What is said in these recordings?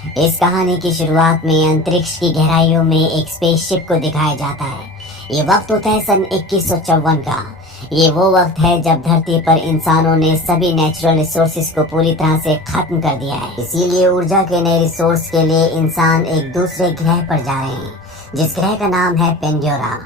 इस कहानी की शुरुआत में अंतरिक्ष की गहराइयों में एक स्पेसशिप को दिखाया जाता है। ये वक्त होता है सन 2154 का। ये वो वक्त है जब धरती पर इंसानों ने सभी नेचुरल रिसोर्सेज को पूरी तरह से खत्म कर दिया है। इसीलिए ऊर्जा के नए रिसोर्स के लिए इंसान एक दूसरे ग्रह पर जा रहे हैं, जिस ग्रह का नाम है पेंडोरा।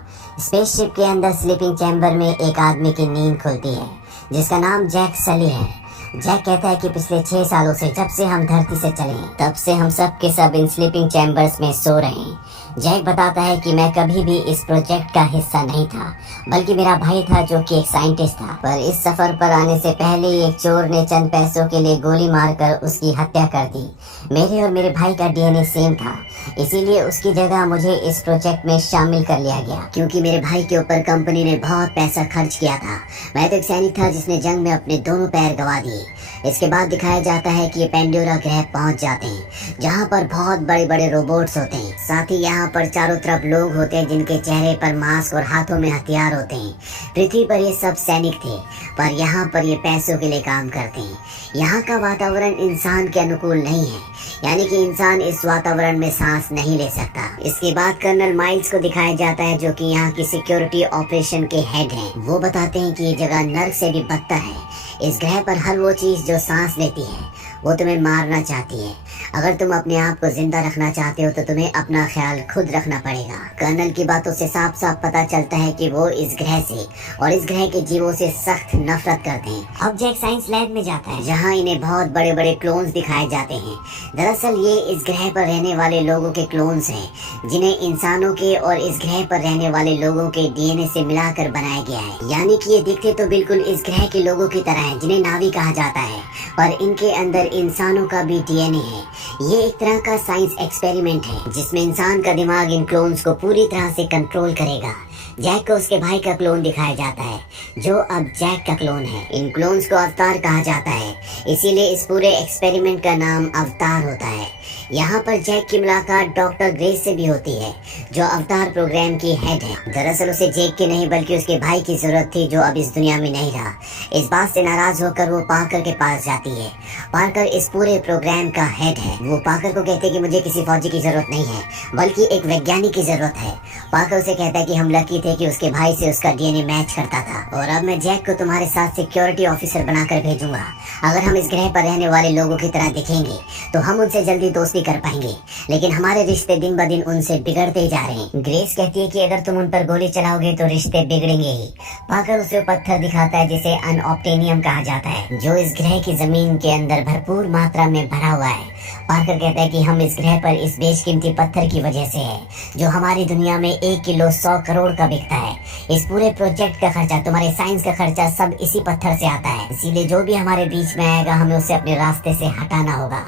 स्पेसशिप के अंदर स्लीपिंग चैम्बर में एक आदमी की नींद खुलती है, जिसका नाम जैक सली है। जैक कहता है कि पिछले 6 सालों से जब से हम धरती से चले हैं, तब से हम सब के सब इन स्लीपिंग चैम्बर्स में सो रहे हैं। जैक बताता है कि मैं कभी भी इस प्रोजेक्ट का हिस्सा नहीं था, बल्कि मेरा भाई था जो कि एक साइंटिस्ट था। पर इस सफर पर आने से पहले एक चोर ने चंद पैसों के लिए गोली मारकर उसकी हत्या कर दी। मेरे और मेरे भाई का डीएनए सेम था, इसीलिए उसकी जगह मुझे इस प्रोजेक्ट में शामिल कर लिया गया। क्योंकि मेरे भाई के ऊपर कंपनी ने बहुत पैसा खर्च किया था। मैं तो एक सैनिक था जिसने जंग में अपने दोनों पैर गंवा दिए। इसके बाद दिखाया जाता है कि ये पेंडोरा ग्रह पहुंच जाते हैं, जहां पर बहुत बड़े बड़े रोबोट्स होते हैं। साथ ही यहाँ पर चारों तरफ लोग होते हैं जिनके चेहरे पर मास्क और हाथों में हथियार होते हैं। पृथ्वी पर ये सब सैनिक थे, पर यहाँ पर ये पैसों के लिए काम करते हैं। यहाँ का वातावरण इंसान के अनुकूल नहीं है, यानी कि इंसान इस वातावरण में सांस नहीं ले सकता। इसके बाद कर्नल माइल्स को दिखाया जाता है, जो कि यहाँ की सिक्योरिटी ऑपरेशन के हेड हैं। वो बताते हैं कि ये जगह नर्क से भी बदतर है। इस ग्रह पर हर वो चीज जो सांस लेती है वो तुम्हें मारना चाहती है। अगर तुम अपने आप को जिंदा रखना चाहते हो तो तुम्हें अपना ख्याल खुद रखना पड़ेगा। कर्नल की बातों से साफ साफ पता चलता है कि वो इस ग्रह से और इस ग्रह के जीवों से सख्त नफरत करते हैं। अब जैक साइंस लैब में जाता है, जहाँ इन्हें बहुत बड़े बड़े क्लोन्स दिखाए जाते हैं। दरअसल ये इस ग्रह पर रहने वाले लोगों के क्लोन्स हैं, जिन्हें इंसानों के और इस ग्रह पर रहने वाले लोगों के डीएनए से मिलाकर बनाया गया है। यानी कि ये दिखते तो बिल्कुल इस ग्रह के लोगों की तरह हैं, जिन्हें नावी कहा जाता है, पर इनके अंदर इंसानों का भी डीएनए है। ये एक तरह का साइंस एक्सपेरिमेंट है, जिसमें इंसान का दिमाग इन क्लोन्स को पूरी तरह से कंट्रोल करेगा। जैक को उसके भाई का क्लोन दिखाया जाता है, जो अब जैक का क्लोन है। इन क्लोन्स को अवतार कहा जाता है, इसीलिए इस पूरे एक्सपेरिमेंट का नाम अवतार होता है। यहाँ पर जैक की मुलाकात डॉक्टर ग्रेस से भी होती है, जो अवतार प्रोग्राम की हेड है। दरअसल उसे जैक की नहीं बल्कि उसके भाई की जरूरत थी, जो अब इस दुनिया में नहीं रहा। इस बात से नाराज होकर वो पार्कर के पास जाती है। पार्कर इस पूरे प्रोग्राम का हेड है। वो पार्कर को कहते हैं कि मुझे किसी फौजी की जरूरत नहीं है, बल्कि एक वैज्ञानिक की जरूरत है। पार्कर उसे कहता है कि हम लकी थे कि उसके भाई से उसका डीएनए मैच करता था, और अब मैं जैक को तुम्हारे साथ सिक्योरिटी ऑफिसर बनाकर भेजूंगा। अगर हम इस ग्रह पर रहने वाले लोगों की तरह दिखेंगे तो हम उनसे जल्दी दोस्ती कर पाएंगे, लेकिन हमारे रिश्ते दिन ब दिन उनसे बिगड़ते जा रहे हैं। ग्रेस कहती है कि अगर तुम उन पर गोली चलाओगे तो रिश्ते बिगड़ेंगे ही। पार्कर उसे पत्थर दिखाता है जिसे अनऑब्टेनियम कहा जाता है, जो इस ग्रह की जमीन के अंदर भरपूर मात्रा में भरा हुआ है। पार्कर कहता है कि हम इस ग्रह पर इस बेशकीमती पत्थर की वजह से है, जो हमारी दुनिया में 1 किलो 100 करोड़ का बिकता है। इस पूरे प्रोजेक्ट का खर्चा, तुम्हारे साइंस का खर्चा सब इसी पत्थर से आता है, इसीलिए जो भी हमारे बीच में आएगा हमें उसे अपने रास्ते से हटाना होगा।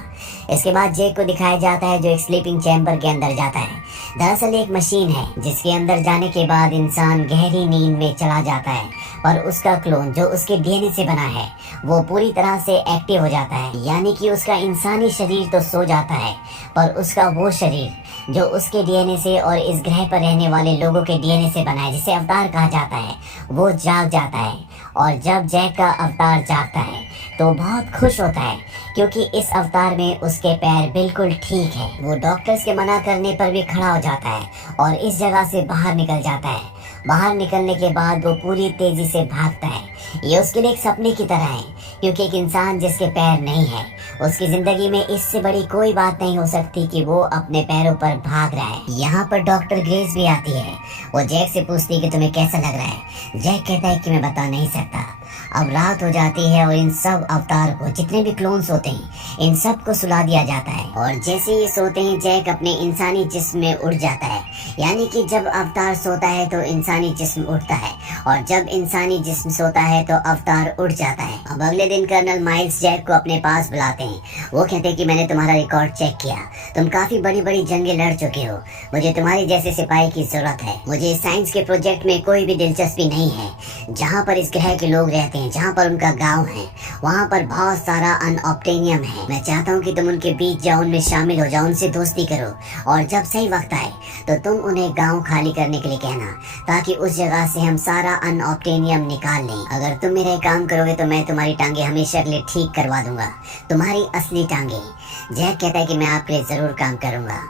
इसके बाद जैक को दिखाया जाता है, जो एक स्लीपिंग चैम्बर के अंदर जाता है। दरअसल एक मशीन है जिसके अंदर जाने के बाद इंसान गहरी नींद में चला जाता है, और उसका क्लोन जो उसके डीएनए से बना है वो पूरी तरह से एक्टिव हो जाता है। यानी कि उसका इंसानी शरीर तो सो जाता है, पर उसका वो शरीर जो उसके डीएनए से और इस ग्रह पर रहने वाले लोगों के डीएनए से बना है, जिसे अवतार कहा जाता है, वो जाग जाता है। और जब जैक का अवतार जागता है तो बहुत खुश होता है, क्योंकि इस अवतार में उसके पैर बिल्कुल ठीक है। वो डॉक्टर्स के मना करने पर भी खड़ा हो जाता है और इस जगह से बाहर निकल जाता है। बाहर निकलने के बाद वो पूरी तेजी से भागता है। ये उसके लिए एक सपने की तरह है, क्योंकि एक इंसान जिसके पैर नहीं है, उसकी जिंदगी में इससे बड़ी कोई बात नहीं हो सकती कि वो अपने पैरों पर भाग रहा है। यहाँ पर डॉक्टर ग्रेस भी आती है। वो जैक से पूछती है कि तुम्हें कैसा लग रहा है। जैक कहता है कि मैं बता नहीं सकता। अब रात हो जाती है और इन सब अवतार को, जितने भी क्लोन्स होते हैं, इन सब को सुला दिया जाता है। और जैसे ये सोते हैं, जैक अपने इंसानी जिस्म में उड़ जाता है। यानी कि जब अवतार सोता है तो इंसानी जिस्म उड़ता है, और जब इंसानी जिस्म सोता है तो अवतार उड़ जाता है। अब अगले दिन कर्नल माइल्स जैक को अपने पास बुलाते हैं। वो कहते हैं कि मैंने तुम्हारा रिकॉर्ड चेक किया, तुम काफी बड़ी बड़ी जंगें लड़ चुके हो। मुझे तुम्हारे जैसे सिपाही की जरूरत है। मुझे साइंस के प्रोजेक्ट में कोई भी दिलचस्पी नहीं है जहाँ पर इस ग्रह के लोग रहते हैं। हैं जहाँ पर उनका गांव है। वहाँ पर बहुत सारा अनऑब्टेनियम है। मैं चाहता हूँ कि तुम उनके बीच जाओ, उनमें शामिल हो जाओ, उनसे दोस्ती करो और जब सही वक्त आए तो तुम उन्हें गांव खाली करने के लिए कहना, ताकि उस जगह से हम सारा अनऑब्टेनियम निकाल लें। अगर तुम मेरा काम करोगे तो मैं तुम्हारी टांगे हमेशा के लिए ठीक करवा दूंगा, तुम्हारी असली टांगे। जैक कहता है कि मैं आपके लिए जरूर काम करूंगा।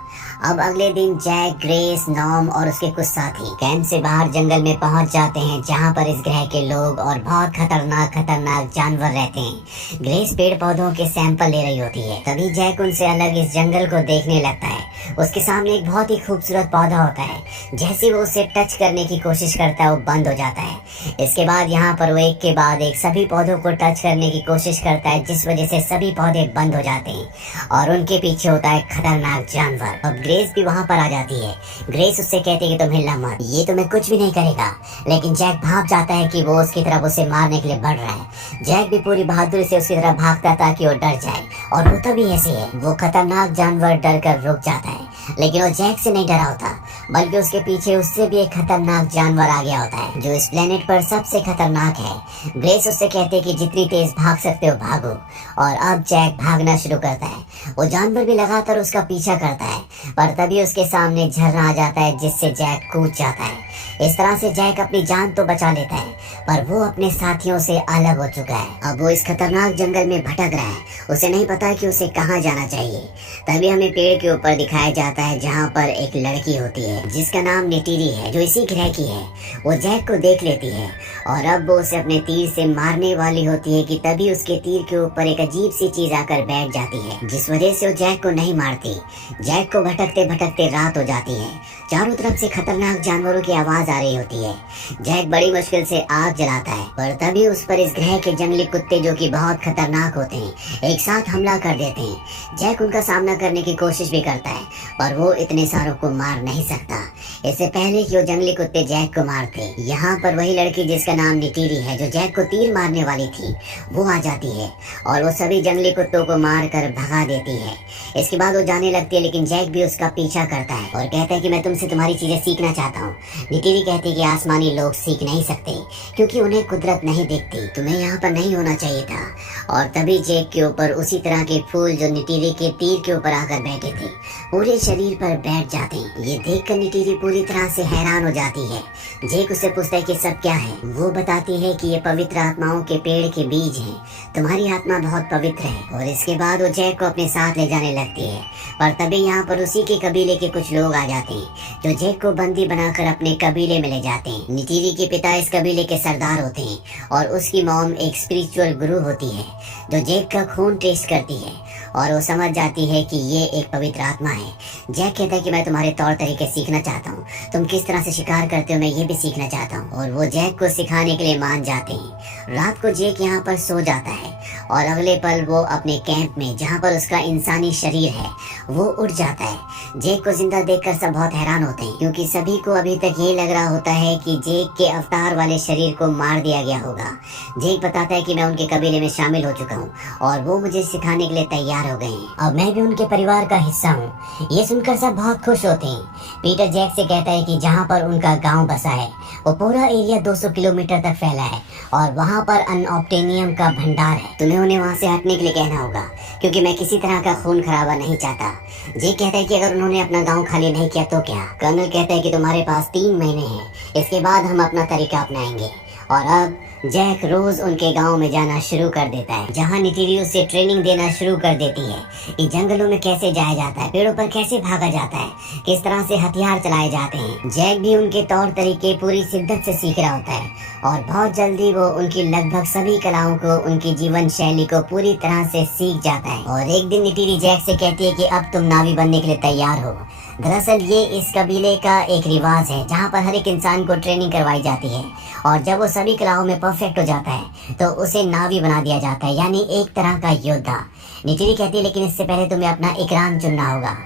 अब अगले दिन जैक, ग्रेस, नॉम और उसके कुछ साथी कैंप से बाहर जंगल में पहुंच जाते हैं जहां पर इस ग्रह के लोग और बहुत खतरनाक जानवर रहते हैं। ग्रेस पेड़ पौधों के सैंपल ले रही होती है, तभी जैक उनसे अलग इस जंगल को देखने लगता है। उसके सामने एक बहुत ही खूबसूरत पौधा होता है। जैसे वो उसे टच करने की कोशिश करता है वो बंद हो जाता है। इसके बाद यहाँ पर वो एक के बाद एक सभी पौधों को टच करने की कोशिश करता है, जिस वजह से सभी पौधे बंद हो जाते हैं और उनके पीछे होता है खतरनाक जानवर। अब ग्रेस भी वहाँ पर आ जाती है। ग्रेस उससे कहती है कि तुम हिलना मत, ये तुम्हें कुछ भी नहीं करेगा। लेकिन जैक भाग जाता है कि वो उसकी तरफ उसे मारने के लिए बढ़ रहा है। जैक भी पूरी बहादुरी से उसकी तरफ भागता था कि वो डर जाए, और होता भी ऐसे है। वो खतरनाक जानवर डर कर रुक जाता है, लेकिन वो जैक से नहीं डरा होता, बल्कि उसके पीछे उससे भी एक खतरनाक जानवर आ गया होता है जो इस प्लेनेट पर सबसे खतरनाक है। ग्रेस उससे कहते है कि जितनी तेज भाग सकते हो भागो, और अब जैक भागना शुरू करता है। वो जानवर भी लगातार उसका पीछा करता है, पर तभी उसके सामने झरना आ जाता है जिससे जैक कूद जाता है। इस तरह से जैक अपनी जान तो बचा लेता है, पर वो अपने साथियों से अलग हो चुका है। अब वो इस खतरनाक जंगल में भटक रहा है, उसे नहीं पता कि उसे कहाँ जाना चाहिए। तभी हमें पेड़ के ऊपर दिखाया जाता है जहाँ पर एक लड़की होती है जिसका नाम निटिरी है, जो इसी ग्रह की है। वो जैक को देख लेती है और अब वो उसे अपने तीर से मारने वाली होती है कि तभी उसके तीर के ऊपर एक अजीब सी चीज आकर बैठ जाती है, जिस वजह से वो जैक को नहीं मारती। जैक को भटकते भटकते रात हो जाती है। चारों तरफ से खतरनाक जानवरों की आवाज आ रही होती है। जैक बड़ी मुश्किल से आग जलाता है, पर तभी उस पर इस ग्रह के जंगली कुत्ते, जो कि बहुत खतरनाक होते हैं, एक साथ हमला कर देते हैं। जैक उनका सामना करने की कोशिश भी करता है, पर वो इतने सारों को मार नहीं सकता। इससे पहले कि वो जंगली कुत्ते जैक को मारते, यहाँ पर वही लड़की जिसका नाम निटिरी है, जो जैक को तीर मारने वाली थी, वो आ जाती है और वो सभी जंगली कुत्तों को मार कर भगा देती है। इसके बाद वो जाने लगती है, लेकिन जैक भी उसका पीछा करता है और कहता है कि मैं तुमसे तुम्हारी चीजें सीखना चाहता हूँ। निटिरी कहती है कि आसमानी लोग सीख नहीं सकते क्योंकि उन्हें कुदरत नहीं दिखती, तुम्हें यहाँ पर नहीं होना चाहिए था। और तभी जैक के ऊपर उसी तरह के फूल जो निटिरी के तीर के ऊपर आकर बैठे थे, पूरे शरीर पर बैठ जाते हैं। ये देखकर निटिरी पूरी तरह से हैरान हो जाती है। जैक उससे पूछता है कि सब क्या है। वो बताती है कि ये पवित्र आत्माओं के पेड़ के बीज हैं, तुम्हारी आत्मा बहुत पवित्र है। और इसके बाद वो जैक को अपने साथ ले जाने लगती है, पर तभी यहाँ पर उसी के कबीले के कुछ लोग आ जाते हैं जो जैक को बंदी बनाकर अपने कबीले में ले जाते हैं। निटिरी के पिता इस कबीले के सरदार होते हैं और उसकी मॉम एक स्पिरिचुअल गुरु होती है जो जैक का खून टेस्ट करती है और वो समझ जाती है कि ये एक पवित्र आत्मा है। जैक कहता है कि मैं तुम्हारे तौर तरीके सीखना चाहता हूँ, तुम किस तरह से शिकार करते हो मैं ये भी सीखना चाहता हूँ। और वो जैक को सिखाने के लिए मान जाते हैं। रात को जैक यहाँ पर सो जाता है और अगले पल वो अपने कैंप में, जहाँ पर उसका इंसानी शरीर है, वो उठ जाता है। जैक को जिंदा देखकर सब बहुत हैरान होते हैं, क्योंकि सभी को अभी तक ये लग रहा होता है कि जैक के अवतार वाले शरीर को मार दिया गया होगा। जैक बताता है कि मैं उनके कबीले में शामिल हो चुका हूँ और वो मुझे सिखाने के लिए तैयार हो गए हैं। अब मैं भी उनके परिवार का हिस्सा हूँ। ये सुनकर सब बहुत खुश होते हैं। पीटर जैक से कहता है कि जहाँ पर उनका गांव बसा है वो पूरा एरिया 200 किलोमीटर तक फैला है और वहाँ पर अनऑब्टेनियम का भंडार है। तुम्हें उन्हें वहाँ से हटने के लिए कहना होगा, क्योंकि मैं किसी तरह का खून खराबा नहीं चाहता। जैक कहता है कि अगर उन्होंने अपना गांव खाली नहीं किया तो क्या। कर्नल कहता है कि तुम्हारे पास 3 महीने हैं, इसके बाद हम अपना तरीका अपनाएंगे। और अब जैक रोज उनके गांव में जाना शुरू कर देता है, जहां निटिरी उसे ट्रेनिंग देना शुरू कर देती है कि जंगलों में कैसे जाया जाता है, पेड़ों पर कैसे भागा जाता है, किस तरह से हथियार चलाए जाते हैं। जैक भी उनके तौर तरीके पूरी शिद्दत से सीख रहा होता है और बहुत जल्दी वो उनकी लगभग सभी कलाओं को, उनकी जीवन शैली को पूरी तरह से सीख जाता है। और एक दिन निटिरी जैक से कहती है कि अब तुम नावी बनने के लिए तैयार हो। दरअसल ये इस कबीले का एक रिवाज है जहाँ पर हर एक इंसान को ट्रेनिंग करवाई जाती है और जब वो सभी कलाओं में परफेक्ट हो जाता है तो उसे नावी बना दिया जाता है, यानी एक तरह का योद्धा। निटिरी कहती है लेकिन इससे पहले तुम्हें अपना इकराम चुनना होगा।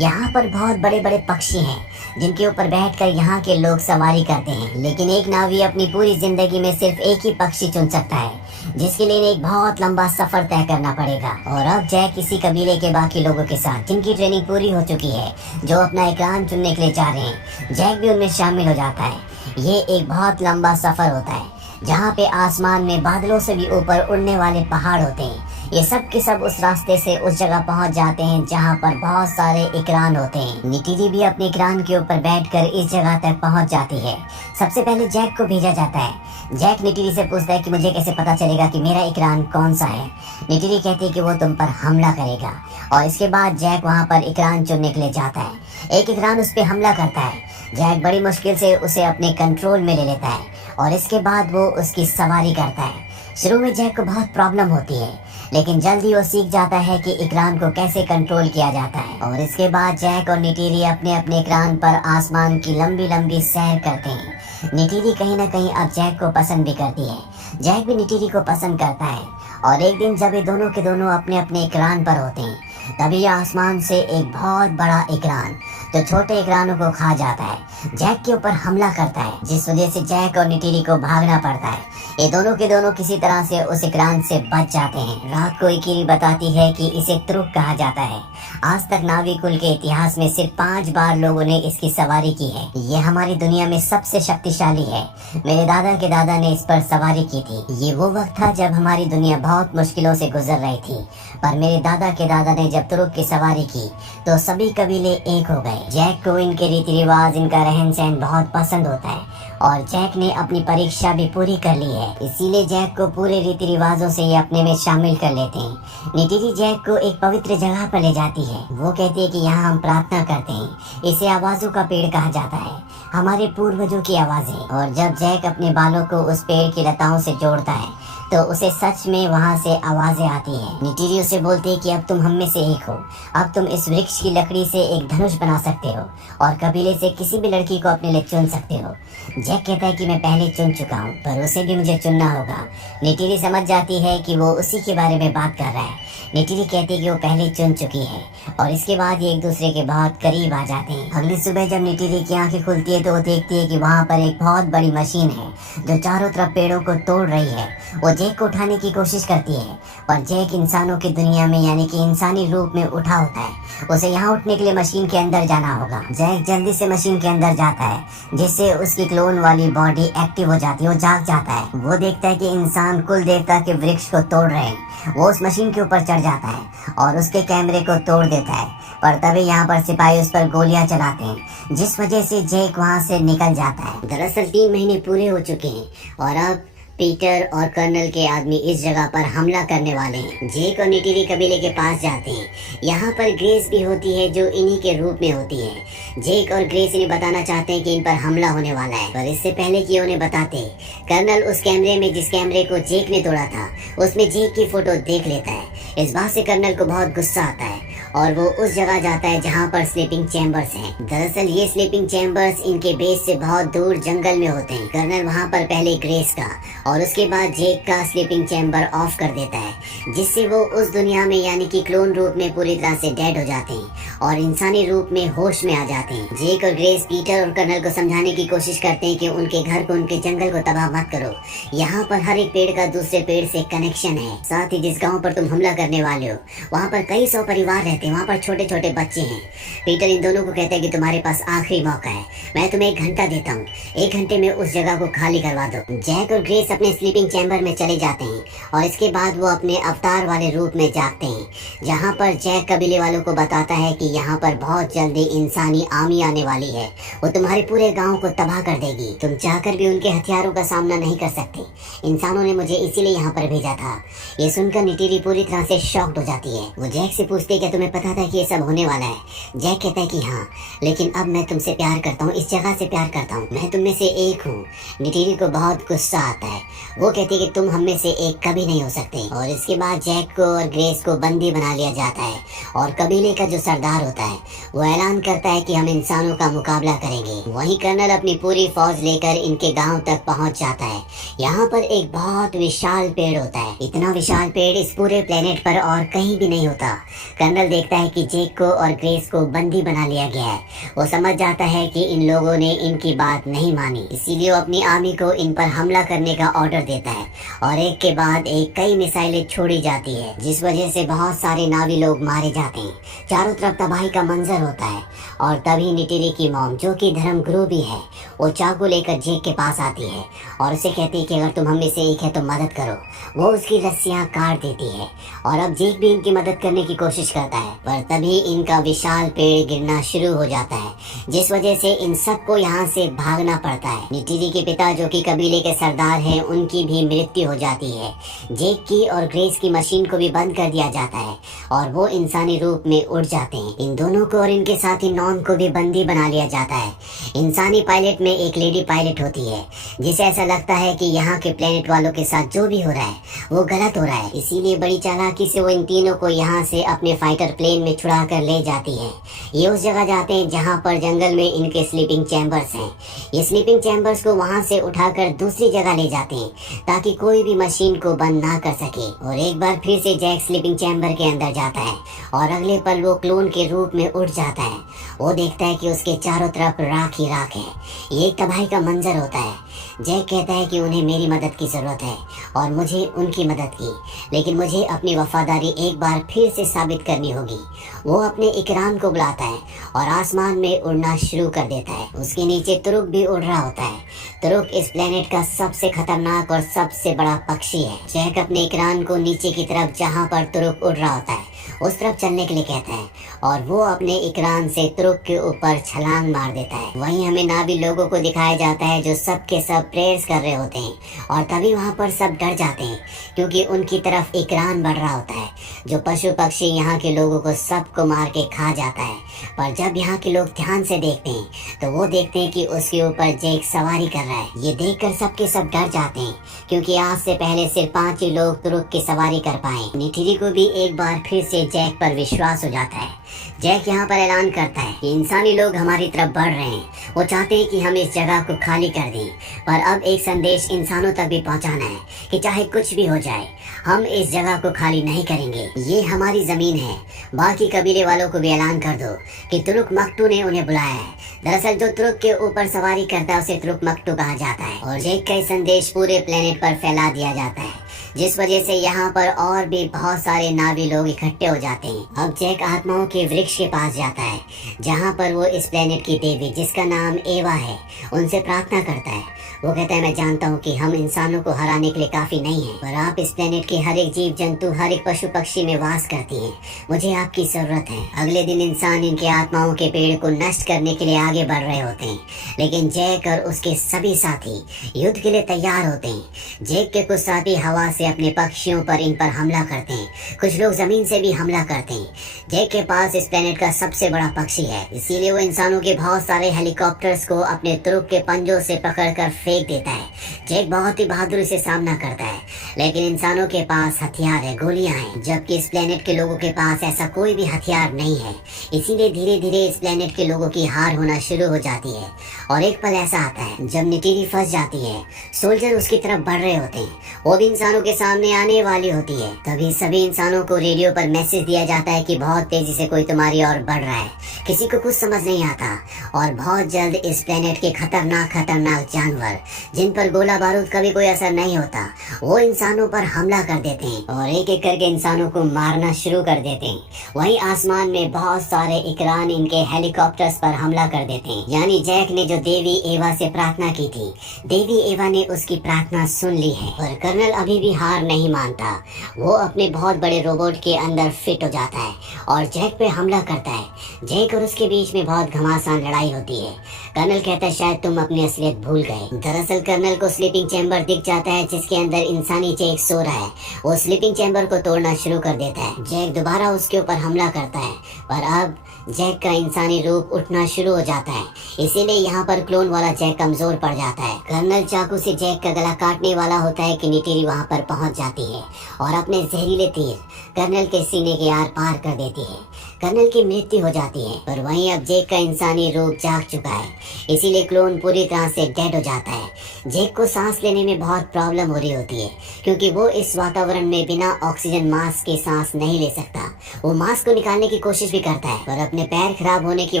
यहाँ पर बहुत बड़े बड़े पक्षी हैं जिनके ऊपर बैठकर यहाँ के लोग सवारी करते हैं, लेकिन एक नावी अपनी पूरी जिंदगी में सिर्फ एक ही पक्षी चुन सकता है, जिसके लिए एक बहुत लंबा सफर तय करना पड़ेगा। और अब जैक किसी कबीले के बाकी लोगों के साथ, जिनकी ट्रेनिंग पूरी हो चुकी है, जो अपना इकराम चुनने के लिए जा रहे हैं, जैक भी उनमें शामिल हो जाता है। ये एक बहुत लंबा सफर होता है जहाँ पे आसमान में बादलों से भी ऊपर उड़ने वाले पहाड़ होते हैं। ये सब के सब उस रास्ते से उस जगह पहुंच जाते हैं जहाँ पर बहुत सारे इकरान होते हैं। निटिरी भी अपने इकरान के ऊपर बैठकर इस जगह तक पहुंच जाती है। सबसे पहले जैक को भेजा जाता है। जैक निटिरी से पूछता है कि मुझे कैसे पता चलेगा कि मेरा इकरान कौन सा है। निटिरी कहती है कि वो तुम पर हमला करेगा, और इसके बाद जैक वहाँ पर इकरान चुनने के लिए जाता है। एक इकरान उस पर हमला करता है। जैक बड़ी मुश्किल से उसे अपने कंट्रोल में ले लेता है और इसके बाद वो उसकी सवारी करता है। शुरू में जैक को बहुत प्रॉब्लम होती है, लेकिन जल्दी वो सीख जाता है कि इकरान को कैसे कंट्रोल किया जाता है। और इसके बाद जैक और निटिरी अपने अपने इकरान पर आसमान की लंबी लंबी सैर करते हैं। निटिरी कहीं ना कहीं अब जैक को पसंद भी करती है। जैक भी निटिरी को पसंद करता है। और एक दिन जब ये दोनों के दोनों अपने अपने इकरान पर होते हैं, तभी आसमान से एक बहुत बड़ा इकरान जो छोटे इकरानों को खा जाता है जैक के ऊपर हमला करता है, जिस वजह से जैक और निटिरी को भागना पड़ता है। ये दोनों के दोनों किसी तरह से उस इकरान से बच जाते हैं। रात को इकिरी बताती है कि इसे त्रुक कहा जाता है। आज तक नावी कुल के इतिहास में सिर्फ 5 बार लोगों ने इसकी सवारी की है। ये हमारी दुनिया में सबसे शक्तिशाली है। मेरे दादा के दादा ने इस पर सवारी की थी। ये वो वक्त था जब हमारी दुनिया बहुत मुश्किलों से गुजर रही थी, पर मेरे दादा के दादा ने जब तुरुक की सवारी की तो सभी कबीले एक हो गए। जैक को इनके रीति रिवाज, इनका रहन सहन बहुत पसंद होता है और जैक ने अपनी परीक्षा भी पूरी कर ली है, इसीलिए जैक को पूरे रीति रिवाजों से ये अपने में शामिल कर लेते हैं। निटिरी जैक को एक पवित्र जगह पर ले जाती है। वो कहती है कि यहाँ हम प्रार्थना करते हैं। इसे आवाजों का पेड़ कहा जाता है, हमारे पूर्वजों की आवाजें। और जब जैक अपने बालों को उस पेड़ की लताओं से जोड़ता है तो उसे सच में वहाँ से आवाजें आती है। निटिरी उसे बोलती है कि अब तुम हम में से एक हो। अब तुम इस वृक्ष की लकड़ी से एक धनुष बना सकते हो और कबीले से किसी भी लड़की को अपने लिए चुन सकते हो। जैक कहता है कि मैं पहले चुन चुका हूँ, पर उसे भी मुझे चुनना होगा। निटिरी समझ जाती है कि वो उसी के बारे में बात कर रहा है। निटिरी कहती है कि वो पहले चुन चुकी है और इसके बाद ये एक दूसरे के बहुत करीब आ जाते हैं। अगली सुबह जब निटिरी की आंखें खुलती है तो वो देखती है कि वहाँ पर एक बहुत बड़ी मशीन है जो चारों तरफ पेड़ों को तोड़ रही है। वो जैक को उठाने की कोशिश करती है, पर जैक इंसानों की दुनिया में यानी कि इंसानी रूप में उठा होता है। उसे यहाँ उठने के लिए मशीन के अंदर जाना होगा। जैक जल्दी से मशीन के अंदर जाता है, जिससे उसकी क्लोन वाली बॉडी एक्टिव हो जाती है। वो जाग जाता है। वो देखता है कि इंसान कुल देवता के वृक्ष को तोड़ रहे हैं। वो उस मशीन के ऊपर चढ़ जाता है और उसके कैमरे को तोड़ देता है, पर तभी यहाँ पर सिपाही उस पर गोलियां चलाते हैं, जिस वजह से जैक वहाँ से निकल जाता है। दरअसल 3 महीने पूरे हो चुके हैं और अब पीटर और कर्नल के आदमी इस जगह पर हमला करने वाले हैं। जेक और निटिरी कबीले के पास जाते हैं। यहाँ पर ग्रेस भी होती है जो इन्हीं के रूप में होती है। जेक और ग्रेस इन्हें बताना चाहते हैं कि इन पर हमला होने वाला है, पर इससे पहले कि उन्हें बताते कर्नल उस कैमरे में जिस कैमरे को जेक ने तोड़ा था उसमें जेक की फोटो देख लेता है। इस बात से कर्नल को बहुत गुस्सा आता है और वो उस जगह जाता है जहाँ पर स्लीपिंग चैम्बर्स हैं। दरअसल ये स्लीपिंग चैम्बर्स इनके बेस से बहुत दूर जंगल में होते हैं। कर्नल वहाँ पर पहले ग्रेस का और उसके बाद जेक का स्लीपिंग चैम्बर ऑफ कर देता है, जिससे वो उस दुनिया में यानी कि क्लोन रूप में पूरी तरह से डेड हो जाते हैं और इंसानी रूप में होश में आ जाते हैं। जेक और ग्रेस पीटर और कर्नल को समझाने की कोशिश करते हैं कि उनके घर को, उनके जंगल को तबाह मत करो। यहाँ पर हर एक पेड़ का दूसरे पेड़ से कनेक्शन है। साथ ही जिस गाँव पर तुम हमला करने वाले हो वहाँ पर कई 100 परिवार रहते हैं। वहाँ पर छोटे छोटे बच्चे हैं। पीटर इन दोनों को कहता है कि तुम्हारे पास आखिरी मौका है, मैं तुम्हें 1 घंटा देता हूँ। 1 घंटे में उस जगह को खाली करवा दो। जैक और ग्रेस अपने स्लीपिंग चैम्बर में चले जाते हैं और इसके बाद वो अपने अवतार वाले रूप में जागते हैं, जहाँ पर जैक कबीले वालों को बताता है कि यहाँ पर बहुत जल्दी इंसानी आर्मी आने वाली है। वो तुम्हारे पूरे गाँव को तबाह कर देगी। तुम चाहकर भी उनके हथियारों का सामना नहीं कर सकते। इंसानों ने मुझे इसीलिए यहाँ पर भेजा था। ये सुनकर निटिरी पूरी तरह से शॉक्ड हो जाती है। वो जैक से पूछती है क्या तुम्हें पता था कि ये सब होने वाला है? जैक कहता है कि हाँ, लेकिन अब मैं तुमसे प्यार करता हूँ, इस जगह से प्यार करता हूँ, मैं तुम में से एक हूँ। निटिरी को बहुत गुस्सा आता है। वो कहती है कि तुम हम में से एक कभी नहीं हो सकते। और इसके बाद जैक को और ग्रेस को बंदी बना लिया जाता है और कबीले का जो सरदार होता है वो ऐलान करता है कि हम इंसानों का मुकाबला करेंगे। वहीं कर्नल अपनी पूरी फौज लेकर इनके गांव तक पहुंच जाता है। यहाँ पर एक बहुत विशाल पेड़ होता है। इतना विशाल पेड़ इस पूरे प्लेनेट पर और कहीं भी नहीं होता। कर्नल देखता है कि जैक को और ग्रेस को बंदी बना लिया गया है। वो समझ जाता है कि इन लोगों ने इनकी बात नहीं मानी, इसीलिए वो अपनी आर्मी को इन पर हमला करने का ऑर्डर देता है और एक के बाद एक कई मिसाइलें छोड़ी जाती है, जिस वजह से बहुत सारे नावी लोग मारे जाते हैं। चारों तरफ तबाही का मंजर होता है और तभी निटिरी की मॉम, जो कि धर्म गुरु भी है, वो चाकू लेकर जैक के पास आती है और उसे कहती है कि अगर तुम हम में से एक है तो मदद करो। वो उसकी रस्सियां काट देती है और अब जैक भी इनकी मदद करने की कोशिश करता है, पर तभी इनका विशाल पेड़ गिरना शुरू हो जाता है, जिस वजह से इन सबको यहाँ से भागना पड़ता है। निटिरी के पिता, जो कि कबीले के सरदार हैं, उनकी भी मृत्यु हो जाती है। जैक की और ग्रेस की मशीन को भी बंद कर दिया जाता है और वो इंसानी रूप में उड़ जाते हैं। इन दोनों को और इनके साथी नॉन को भी बंदी बना लिया जाता है। इंसानी पायलट में एक लेडी पायलट होती है, जिसे ऐसा लगता है कि यहाँ के प्लेनेट वालों के साथ जो भी हो रहा है वो गलत हो रहा है, इसीलिए बड़ी चालाकी से वो इन तीनों को यहाँ से अपने फाइटर प्लेन में छुड़ा कर ले जाती है। ये उस जगह जाते हैं जहाँ पर जंगल में इनके स्लीपिंग चैम्बर्स हैं। ये स्लीपिंग चैम्बर्स को वहाँ से उठाकर दूसरी जगह ले जाते हैं ताकि कोई भी मशीन को बंद ना कर सके। और एक बार फिर से जैक स्लीपिंग चैम्बर के अंदर जाता है और अगले पल वो क्लोन के रूप में उड़ जाता है। वो देखता है कि उसके चारों तरफ राख ही राख है। ये एक तबाही का मंजर होता है। जैक कहता है कि उन्हें मेरी मदद की जरूरत है और मुझे उनकी मदद की, लेकिन मुझे अपनी वफादारी एक बार फिर से साबित करनी होगी। वो अपने इकराम को बुलाता है और आसमान में उड़ना शुरू कर देता है। उसके नीचे तुरुक भी उड़ रहा होता है। तुरुक इस प्लेनेट का सबसे खतरनाक और सबसे बड़ा पक्षी है। जैक अपने इकराम को नीचे की तरफ, जहाँ पर तुरुक उड़ रहा होता है, उस तरफ चलने के लिए कहता है और वो अपने इकराम से तुरुक के ऊपर छलांग मार देता है। वहीं हमें नावी लोगों को दिखाया जाता है जो सब के सब प्रेयर्स कर रहे होते हैं और तभी वहाँ पर सब डर जाते हैं क्योंकि उनकी तरफ इकराम बढ़ रहा होता है, जो पशु पक्षी यहाँ के लोगों को सबको मार के खा जाता है। पर जब यहाँ के लोग ध्यान से देखते हैं तो वो देखते हैं कि उसके ऊपर जैक सवारी कर रहा है। ये देखकर सबके सब डर जाते हैं क्योंकि आज से पहले सिर्फ 5 ही लोग तुरुक की सवारी कर पाए। निटिरी को भी एक बार फिर से जैक पर विश्वास हो जाता है। जैक यहाँ पर ऐलान करता है कि इंसानी लोग हमारी तरफ बढ़ रहे हैं। वो चाहते हैं कि हम इस जगह को खाली कर दें, पर अब एक संदेश इंसानों तक भी पहुँचाना है कि चाहे कुछ भी हो जाए, हम इस जगह को खाली नहीं करेंगे। ये हमारी जमीन है। बाकी कबीले वालों को भी ऐलान कर दो कि तुरुक मक्टू ने उन्हें बुलाया है। दरअसल जो तुरुक के ऊपर सवारी करता है उसे तुरुक मक्टू कहा जाता है और जैक का संदेश पूरे प्लेनेट पर फैला दिया जाता है, जिस वजह से यहाँ पर और भी बहुत सारे नावी लोग इकट्ठे हो जाते हैं। अब जैक आत्माओं के वृक्ष के पास जाता है, जहाँ पर वो इस प्लेनेट की देवी, जिसका नाम एवा है, उनसे प्रार्थना करता है। वो कहता है, मैं जानता हूँ कि हम इंसानों को हराने के लिए काफी नहीं हैं, पर आप इस प्लेनेट के हर एक जीव जंतु, हर एक पशु पक्षी में वास करती हैं। मुझे आपकी जरूरत है। अगले दिन इंसान इनके आत्माओं के पेड़ को नष्ट करने के लिए आगे बढ़ रहे होते हैं, लेकिन जैक और उसके सभी साथी युद्ध के लिए तैयार होते हैं। जैक के कुछ साथी हवा से अपने पक्षियों पर इन पर हमला करते हैं, कुछ लोग जमीन से भी हमला करते हैं। जैक के पास इस प्लेनेट का सबसे बड़ा पक्षी है, इसीलिए वो इंसानों के बहुत सारे हेलीकॉप्टर्स को अपने तुरुक के पंजों से पकड़कर फेंक देता है। जैक बहुत ही बहादुरी से सामना करता है, लेकिन इंसानों के पास हथियार है, गोलियां हैं, जबकि इस प्लेनेट के लोगों के पास ऐसा कोई भी हथियार नहीं है। इसीलिए धीरे धीरे इस प्लेनेट के लोगों की हार होना शुरू हो जाती है और एक पल ऐसा आता है जब निटिरी फंस जाती है। सोल्जर उसकी तरफ बढ़ रहे होते हैं, वो भी इंसानों के सामने आने वाली होती है। तभी सभी इंसानों को रेडियो पर मैसेज दिया जाता है कि बहुत तेजी से कोई तुम्हारी ओर बढ़ रहा है। किसी को कुछ समझ नहीं आता और बहुत जल्द इस प्लेनेट के खतरनाक जानवर, जिन पर गोला बारूद का भी कोई असर नहीं होता, वो इंसानों पर हमला कर देते हैं और एक एक करके इंसानों को मारना शुरू कर देते हैं। वहीं आसमान में बहुत सारे इकरान इनके हेलीकॉप्टर्स पर हमला कर देते हैं। यानी जैक ने जो देवी एवा से प्रार्थना की थी, देवी एवा ने उसकी प्रार्थना सुन ली है। पर कर्नल अभी भी हार नहीं मानता। वो अपने बहुत बड़े रोबोट के अंदर फिट हो जाता है और जैक पे हमला करता है। जैक और उसके बीच में बहुत घमासान लड़ाई होती है। कर्नल कहता है, शायद तुम अपनी असलियत भूल गए। दरअसल कर्नल को स्लीपिंग चैम्बर दिख जाता है, जिसके अंदर इंसानी जैक सो रहा है। वो स्लीपिंग चैम्बर को तोड़ना शुरू कर देता है। जैक दोबारा उसके ऊपर हमला करता है, पर अब जैक का इंसानी रूप उठना शुरू हो जाता है, इसीलिए यहाँ पर क्लोन वाला जैक कमजोर पड़ जाता है। कर्नल चाकू से जैक का गला काटने वाला होता है कि निटिरी वहाँ पर पहुँच जाती है और अपने जहरीले तीर कर्नल के सीने के आर पार कर देती है। कर्नल की मृत्यु हो जाती है। और वहीं अब जैक का इंसानी रूप जाग चुका है, इसीलिए क्लोन पूरी तरह से डेड हो जाता है। जैक को सांस लेने में बहुत प्रॉब्लम हो रही होती है, क्योंकि वो इस वातावरण में बिना ऑक्सीजन मास्क के सांस नहीं ले सकता। वो मास्क को निकालने की कोशिश भी करता है, पर अपने पैर खराब होने की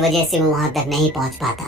वजह से वो वहां तक नहीं पहुंच पाता।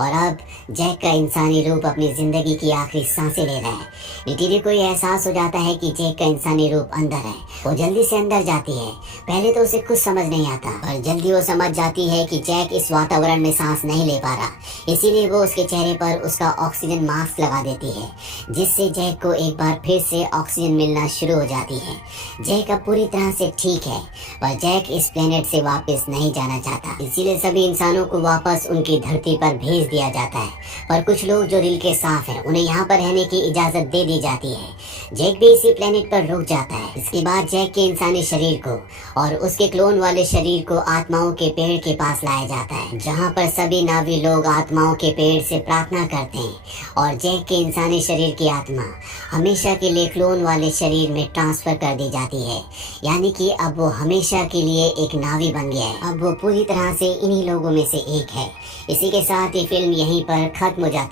और अब जैक का इंसानी रूप अपनी जिंदगी की आखिरी सांसें ले रहा है। निटिली को यह एहसास हो जाता है कि जैक का इंसानी रूप अंदर है। वो जल्दी से अंदर जाती है। पहले तो उसे कुछ समझ नहीं आता, और जल्दी वो समझ जाती है कि जैक इस वातावरण में सांस नहीं ले पा रहा, इसीलिए वो उसके चेहरे पर उसका ऑक्सीजन मास्क लगा देती है, जिससे जैक को एक बार फिर से ऑक्सीजन मिलना शुरू हो जाती है। जैक अब पूरी तरह से ठीक है, पर जैक इस प्लेनेट से वापस नहीं जाना चाहता, इसीलिए सभी इंसानों को वापस उनकी धरती पर भेज दिया जाता है। पर कुछ लोग जो दिल के साफ हैं, उन्हें यहाँ पर रहने की इजाजत दे दी जाती है। जैक भी इसी प्लेनेट पर रुक जाता है। इसके बाद जैक के इंसानी शरीर को और उसके क्लोन वाले शरीर को आत्माओं के पेड़ के पास लाया जाता है, जहाँ पर सभी नावी लोग आत्माओं के पेड़ से प्रार्थना करते हैं, और जैक के इंसानी शरीर की आत्मा हमेशा के लिए क्लोन वाले शरीर में ट्रांसफर कर दी जाती है। यानी कि अब वो हमेशा के लिए एक नावी बन गया है। अब वो पूरी तरह से इन्हीं लोगों में से एक है। इसी के साथ ये फिल्म यहीं पर खत्म हो जाती है।